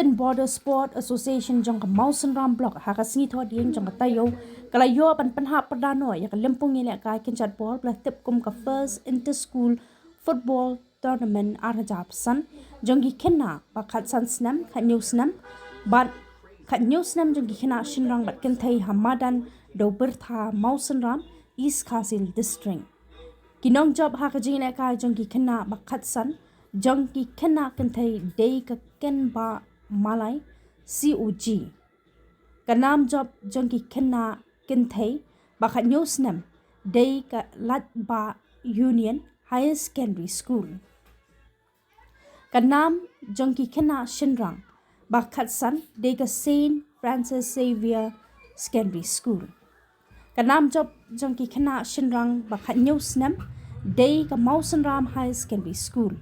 Eastern Border Sport Association jong ka Mausen Ram Block ha ka singi tho ding jong ka tayo kala yo pan panha pradano ya ka lempung ile ka kinchat ball bla tip kum ka first inter school football tournament arjap san jong gi khenna ba khat san snam khat new snam bat khat new snam jong gi khenna shinrang bat ken thai hamadan do bertha Mausen Ram East Khasil district kinong job ha ka jing ile ka jong gi khenna ba khat san jong ki kena kenthai dei ka ken ba malai COG kanam job jong ki kena kenthai ba kha news nam dei ka lat ba Union Higher Secondary School kanam jong ki kena shinrang ba khat san dei ka Saint Francis Xavier Secondary School kanam job jong ki kena shinrang ba kha news nam dei ka Mausen Ram High Secondary School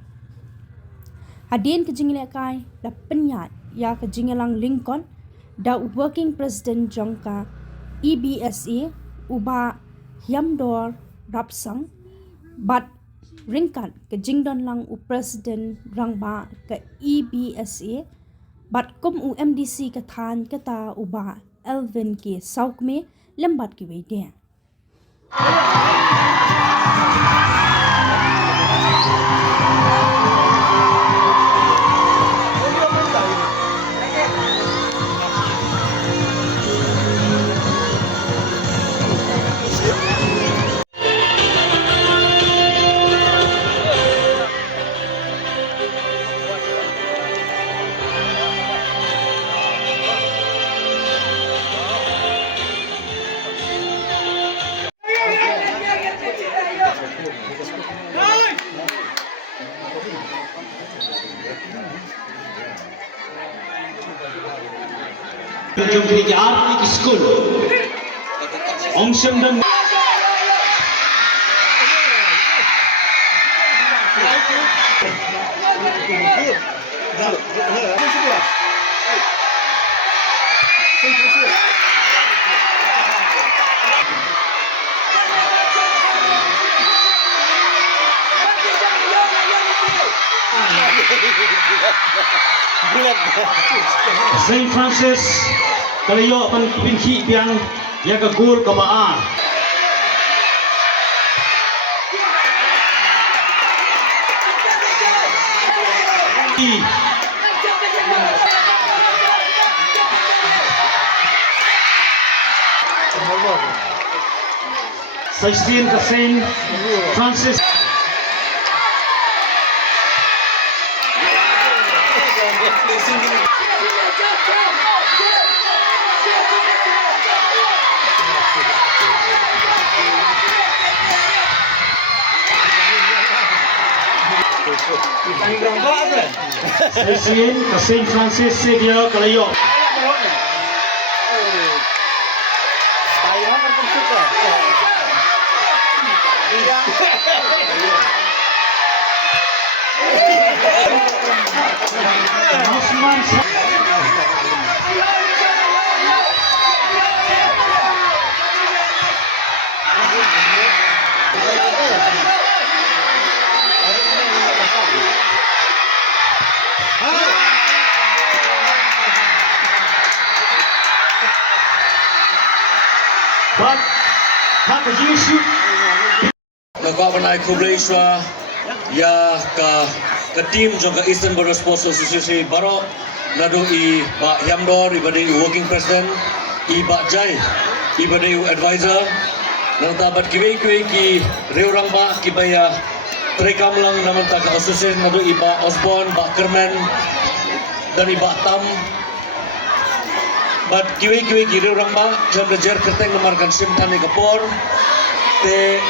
Hadin ke jingile kai da penyat ya ke jingelang Lincoln da working president jongka EBSA uba Yamdor Rapsang bat ringkat ke jingdon lang u president rangba ke EBSA bat kum u MDC ke than ke ta uba Elvin ke saukme lembat ki wede Jumpa di Army School. Ongsem dan Saint Francis kalau yo akan pinci piang ya ke gol ke baa Saint ke Saint Francis Saint Francis Xavier Kalayo. But tak begitu. Kau pernah Kubleiswa ya ke tim juga Eastern Border Sports Association baru nado I Pak Yamdor ibadai working president I Pak Jai ibadai advisor nang tabat kiwei ki reurang ba kibaya terekam lang naman taka association nado I Pak Osborne Pak Kerman dan I Pak Tam but kiwi kiri orang ba jam dejar kerteng namarkan sim tani kapor te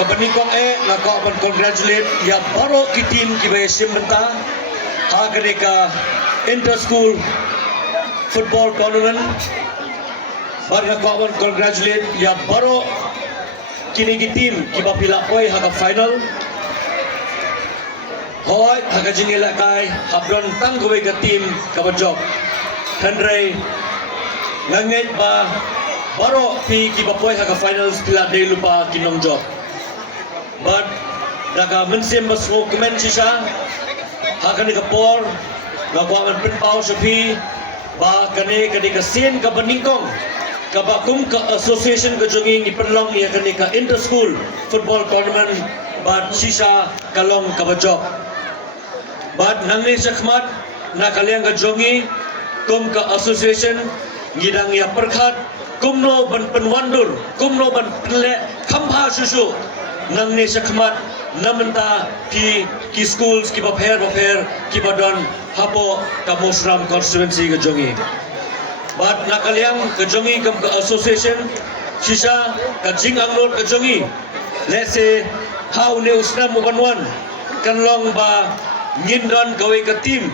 kapanikong nako apan congratulate ya baro kitim kibay sim benta hagre ka inter school football tournament bar nako apan congratulate ya baro kini kitim kiba pila koy haga final hoy haga jingila kai habron tang gowe ka team kabajok Henry Langit ba baro pi kibapoy haga finals pila day lupa kinong job but daga mensim basmo kumen siya haga ni kapor Lagu man penpau sepi ba kane kani ka sin ka beningkong ka ba kum ka association ka jonging ni penlong ni kani ka inter school football tournament ba sisa kalong ka bajok. Ba nangni sakmat na kaliang ka jongi kum ka association ngidang ya perkhat kumno ban penwandur kumno ban penle khamha susu nangni sakmat namenta ki schools ki bapher ki badon hapo ka Mosram constituency ka jongi bat nakaliang ka jongi kam ka association sisa ka jingang road ka jongi let's say how ne usnam banwan kanlong ba ngindon gawe ka team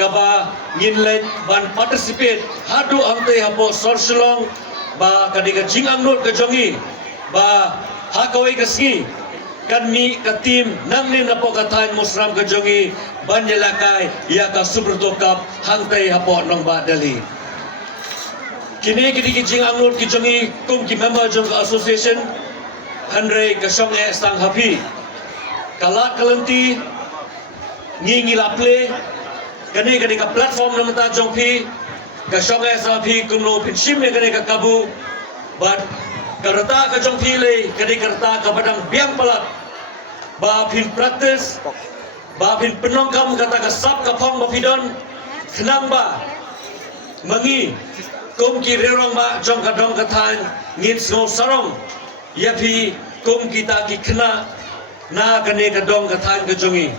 ka ba nginlet ban participate hadu angte hapo sorsulong ba kadika jingang road ka jongi ba hakawai ka ski kami ka team nang ni napo kathan Mosram ka jongi banyalakai ya ka Subrto Cup hangtai hapo nong ba Delhi kini ki jingang road ki jongi kum ki member jong ka association Andre ka songe stang happy kalat kalanti ngi laple kani ka platform namata jong pi ka songe sa pi kumno pinsim ne kani ka kabu but karata ka jong pi le kani karata ka badang biang palat ba pin practice ba pin penongkam kata ka sap ka phong ba pidon khnang ba mangi kum ki rerong ba jong ka dong ka than ngin sno sarong ya pi kum kita ki khna na kani ka dong ka than ka jongi